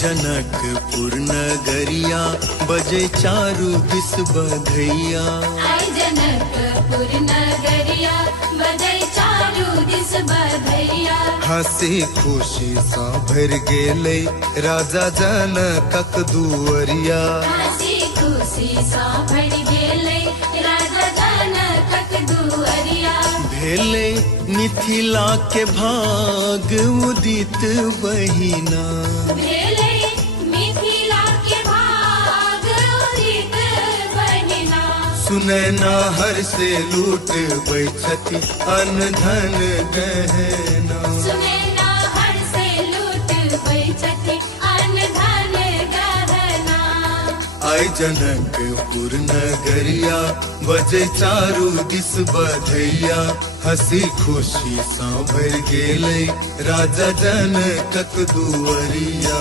जनकपुर नगरिया बजे चारू दिस बधैया। आई जनकपुर नगरिया बजे चारू दिस बधैया। हंसी खुशी सा भर गेले राजा जनकक दुअरिया। हंसी खुशी सा भर गेले राजा जनकक दुअरिया। भेले मिथिला के भाग उदित बहिना। भेले मिथिला के भाग उदित बहिना। सुनैना हर से लूट बैठती अन्न धन गहना। सुनैना हर से लूट बैठती अन्न धन गहना। आई जनकपुर नगरिया बजे चारू दिस बधैया। हंसी खुशी सा भर गेले राजा जनकक दुअरिया।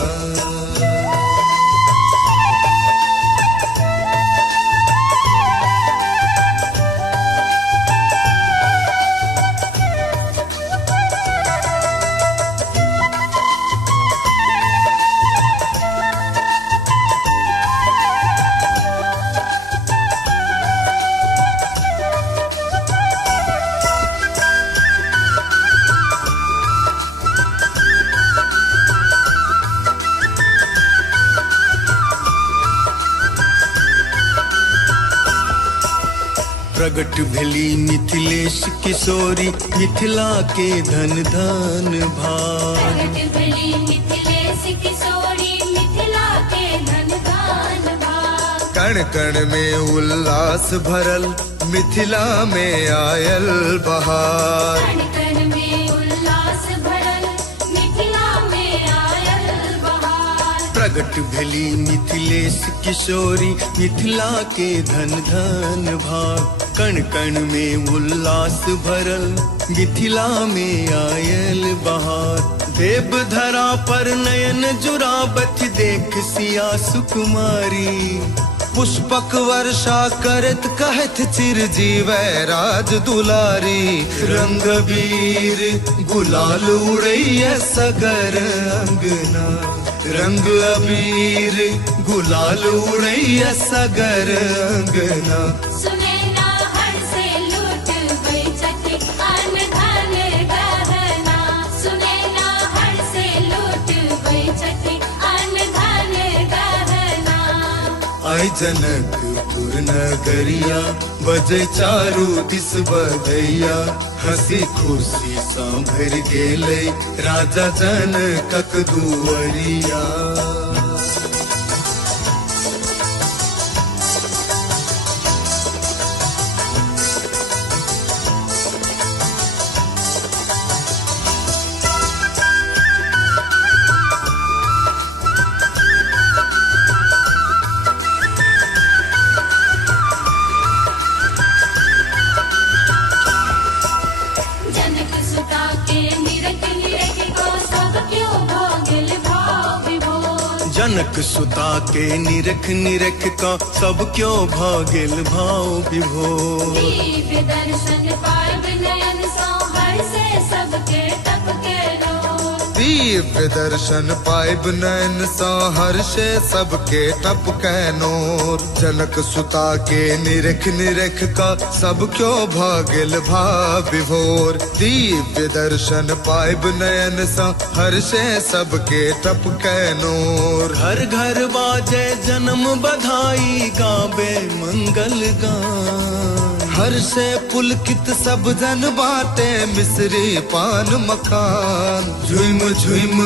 प्रगट भेली मिथिलेश किशोरी मिथिला के धन धन भाग। प्रगट भेली मिथिलेश किशोरी मिथिला के धन धन भाग। कण कण में उल्लास भरल मिथिला में आयल बहार। कण कण में उल्लास भरल मिथिला में आयल बहार। प्रगट भेली मिथिलेश किशोरी मिथिला के धन धन भाग। कण कण में उल्लास भरल मिथिला में आयल बहार। देव धरा पर नयन जुराबथ देख सिया सुकुमारी। पुष्पक वर्षा करत कहत चिरजीव राज दुलारी। रंग वीर गुलाल उड़ैया सगर अंगना। रंग अबीर गुलाल उड़ैया सगर अंगना। सुनैना हर से लूट बैठती अन्न धन गहना। सुनैना हर से लूट बैठती अन्न धन गहना। आई जनकपुर नगरिया बजे चारू दिस बधैया। हंसी खुशी सा भर गेले राजा जनकक दुअरिया। जनक सुता के निरख निरख को सब क्यों भागिल भाव विभोर। जनक सुता के निरख निरख का सब क्यों भागिल भाव विभोर। दिव्य दर्शन पाइब नयन सो हर से सबके टपके नोर। दिव्य दर्शन पाइब नयन सा हर्षे सबके टपके नोर। जनक सुता के निरख निरख का सब क्यों भागिल भाव विभोर। दिव्य दर्शन पाइब नयन सा हर्षे सबके टपके नोर। घर घर बाजे जन्म बधाई गावे मंगल गान। हर से पुलकित सब जन बाटे मिश्री पान मखान। झुम झुम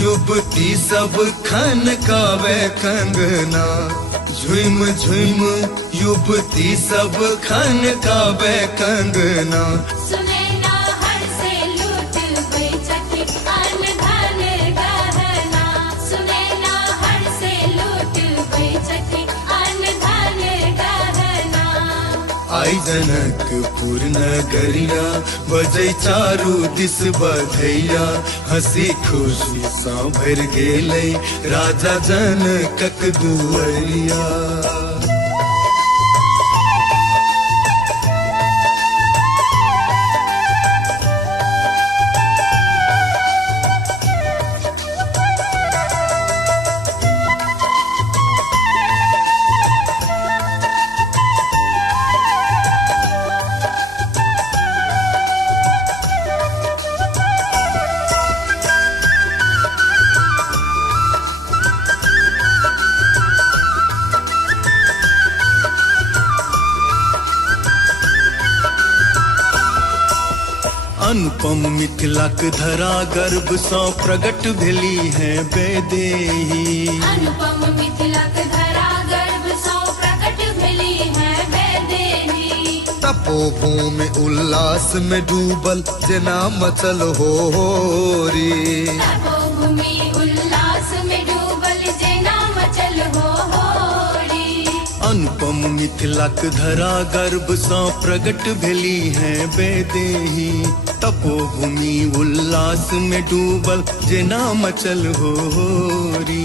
युवती सब खन कावे कंगना। झुम झुम युवती सब खन कावे कंगना। सुनैना हर से लूट बैठती अन्न धन गहना। सुनैना हर से लूट बैठती अन्न धन गहना। आई जनकपुर नगरिया बजे चारू दिस बधैया। हंसी खुशी सा भर गेले राजा जनकक दुअरिया। अनुपम मिथिलाक धरा गर्भ सँ प्रगट भेली है वैदेही। अनुपम मिथिलाक धरा गर्भ सँ प्रकट भेली है वैदेही। तपोभूमि उल्लास में डूबल जेना मचल होरी। तपोभूमि उल्लास में डूबल जेना मचल होरी। अनुपम मिथिलाक धरा गर्भ सँ प्रगट भेली है वैदेही। तपोभूमि उल्लास में डूबल जेना मचल होरी।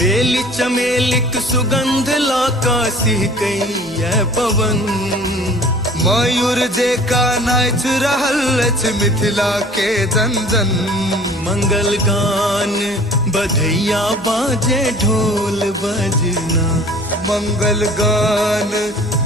बेली चमेलिक सुगंध लाका सिहकैया पवन। मयूर जेका नाच रहल अछि मिथिला के जन जन। मंगल गान बधैया बाजे ढोल बजना। मंगल गान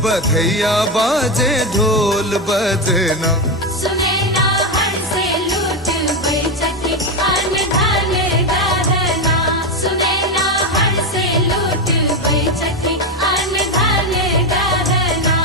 बधैया बाजे ढोल बजना। सुने ना हर से लूट बैठकी अन्न धन गहना। सुने ना हर से लूट बैठकी अन्न धन गहना।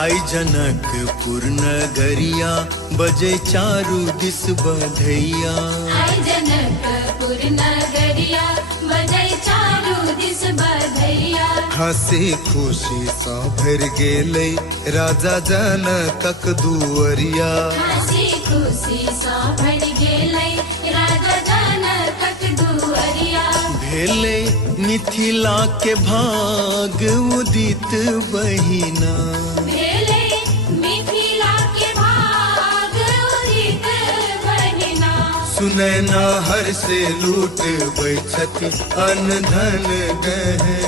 आई जनकपुर नगरिया बजे चारू दिस बधैया। आई जनकपुर नगरिया बजै चारू दिस बधैया। हंसी खुशी सा भर गेलै राजा जनकक दुअरिया। हंसी खुशी सा भर गेलै राजा जनकक दुअरिया। भेले मिथिला के भाग उदित बहिना। भेलै मिथिला के भाग उदित बहिना। सुनैना हर से लूट बैठती अन्न धन गहना।